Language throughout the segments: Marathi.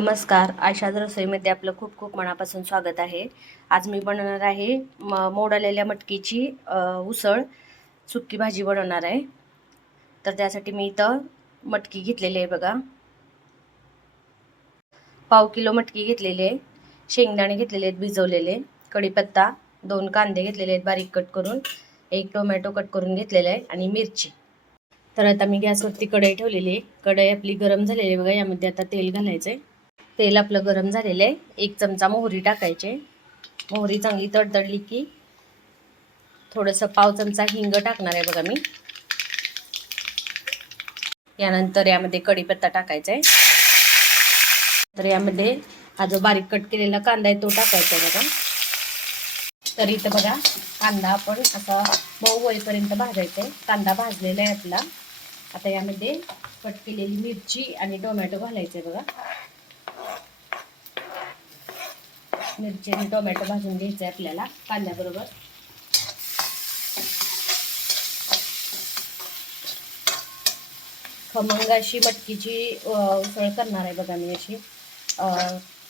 नमस्कार, आयशाज रसोईमध्ये आपलं खूप खूप मनापासून स्वागत आहे. आज मी बनवणार आहे मोड आलेल्या मटकीची उसळ सुक्की भाजी बनवणार आहे. तर त्यासाठी मी इथं मटकी घेतलेली आहे बघा. पाव किलो मटकी घेतलेली आहे. शेंगदाणे घेतलेले आहेत भिजवलेले, कढीपत्ता, 2 कांदे घेतलेले आहेत बारीक कट करून, 1 टोमॅटो कट करून घेतलेला आहे आणि मिरची. तर आता मी गॅसवरती कढई ठेवलेली आहे. कढई आपली गरम झालेली आहे बघा. यामध्ये आता तेल घालायचं आहे. तेल आपलं गरम झालेलं आहे. 1 चमचा मोहरी टाकायचे. मोहरी चांगली तडतडली की थोडंसं पाव चमचा हिंग टाकणार आहे बघा मी. यानंतर यामध्ये कढीपत्ता टाकायचा आहे. तर यामध्ये हा जो बारीक कट केलेला कांदा आहे तो टाकायचा आहे बघा. तर इथं बघा कांदा आपण असा मऊ होईपर्यंत भाजायचा आहे. कांदा भाजलेला आहे आपला. आता यामध्ये कट केलेली मिरची आणि टोमॅटो घालायचे आहे बघा. मिरची आणि टोमॅटो भाजून घ्यायचे आपल्याला कांद्याबरोबर. खमंग अशी मटकीची उसळ करणार आहे बघा मी. अशी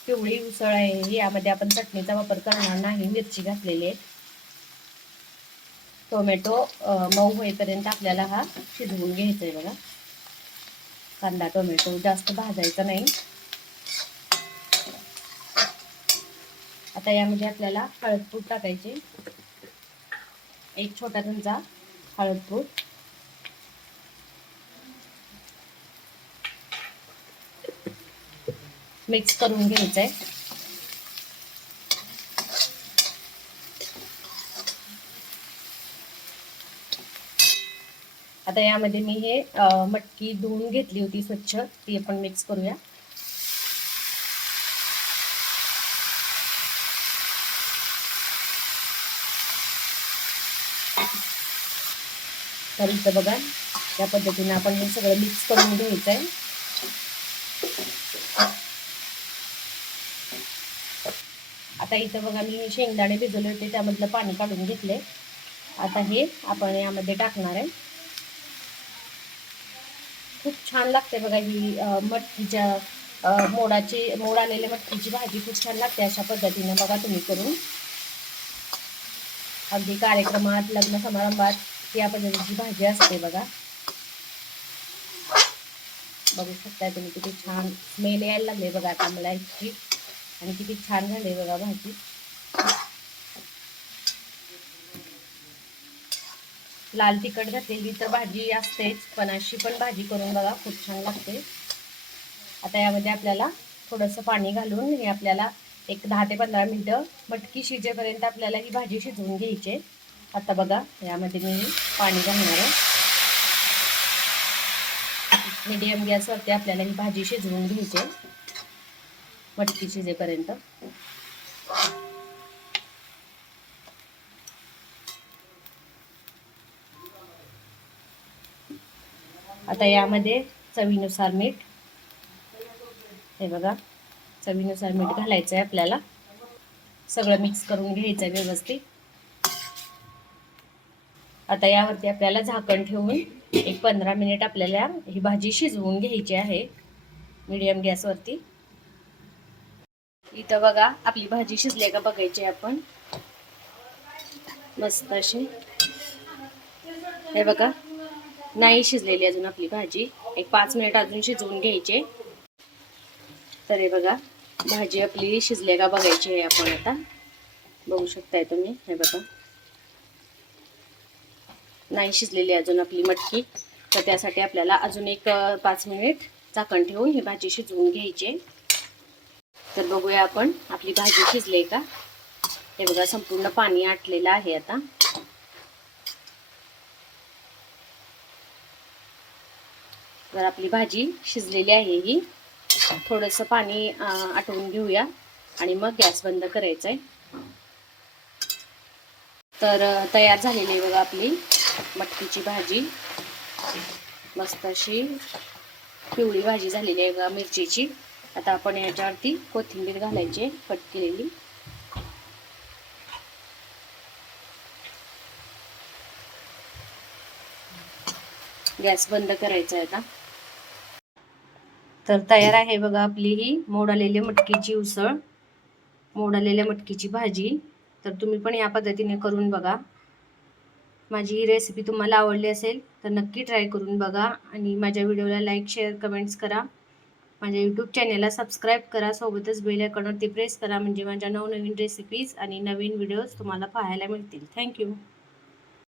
पिवळी उसळ आहे ही. यामध्ये आपण चटणीचा वापर करणार नाही. मिरची घातलेली आहे. टोमॅटो मऊ होईपर्यंत आपल्याला हा शिजवून घ्यायचा आहे बघा. कांदा टोमॅटो जास्त भाजायचा नाही. आता यामध्ये आपल्याला हळदपूड टाकायची. 1 छोटा चमचा हळदपूड, मिक्स करून घ्यायचं आहे. आता यामध्ये मी हे मटकी धुवून घेतली होती स्वच्छ, ती आपण मिक्स करूया. तर इथं बघा या पद्धतीने आपण हे सगळं मिक्स करून घ्यायचं आहे. आता इथं बघा मी शेंगदाणे भिजवले होते त्यामधलं पाणी काढून घेतले. आता हे आपण यामध्ये टाकणार आहे. खूप छान लागते बघा ही मटकीच्या मोड आलेल्या मटकीची भाजी खूप छान लागते. अशा पद्धतीने बघा तुम्ही करून. अगदी कार्यक्रमात लग्न समारंभात या पद्धतीची भाजी असते बघा. बघू शकताय तुम्ही किती छान स्मेल यायला लागले बघा आता मला इतकी. आणि किती छान झाले बघा भाजी. लाल तिखट घातलेली तर भाजी असतेच, पण अशी पण भाजी करून बघा खूप छान लागते. आता यामध्ये आपल्याला थोडंसं पाणी घालून हे आपल्याला एक 10 ते 15 मिनिटं मटकी शिजेपर्यंत आपल्याला ही भाजी शिजवून घ्यायची. आता बघा यामध्ये मी पाणी घालणार आहे. मीडियम गॅसवरती आपल्याला ही भाजी शिजवून घ्यायची मटकी शिजेपर्यंत. आता यामध्ये चवीनुसार मीठ, हे बघा चवीनुसार मीठ घालायचं आहे आपल्याला. सगळं मिक्स करून घ्यायचं आहे व्यवस्थित. आता यावरती आपल्याला झाकण ठेवून एक 15 मिनिट आपल्याला ही भाजी शिजवून घ्यायची आहे मीडियम गॅसवरती. इथं बघा आपली भाजी शिजली का बघायची आपण. मस्त अशी हे बघा नाही शिजलेली अजून आपली भाजी. एक 5 मिनिट अजून शिजवून घ्यायचे. तर हे बघा भाजी आपली शिजली का बघायची आहे आपण. आता बघू शकताय तुम्ही. हे बघा नाही शिजलेली अजून आपली मटकी. तर त्यासाठी आपल्याला अजून एक 5 मिनिट झाकण ठेवून ही भाजी शिजवून घ्यायची. तर बघूया आपण आपली भाजी शिजली का. हे बघा संपूर्ण पाणी आटलेलं आहे. आता जर आपली भाजी शिजलेली आहे ही, थोडंसं पाणी आटवून घेऊया आणि मग गॅस बंद करायचा आहे. तर तयार झालेली आहे बघा आपली मटकीची भाजी. मस्त अशी पिवळी भाजी झालेली आहे बघा मिरचीची. आता आपण याच्यावरती कोथिंबीर घालायची कट केलेली. गॅस बंद करायचा आहे आता. तर तयार आहे बघा आपली ही मोड आलेली मटकीची उसळ, मोड आलेल्या मटकीची भाजी. तर तुम्ही पण या पद्धतीने करून बघा. माझी ही रेसिपी तुम्हाला आवडली असेल तर नक्की ट्राय करून बघा आणि माझ्या व्हिडिओला लाईक, शेअर, कमेंट्स करा. माझ्या यूट्यूब चॅनलला सबस्क्राईब करा. सोबतच बेल आयकॉनवरती प्रेस करा म्हणजे माझ्या नवनवीन रेसिपीज आणि नवीन व्हिडिओज तुम्हाला पाहायला मिळतील. थँक्यू.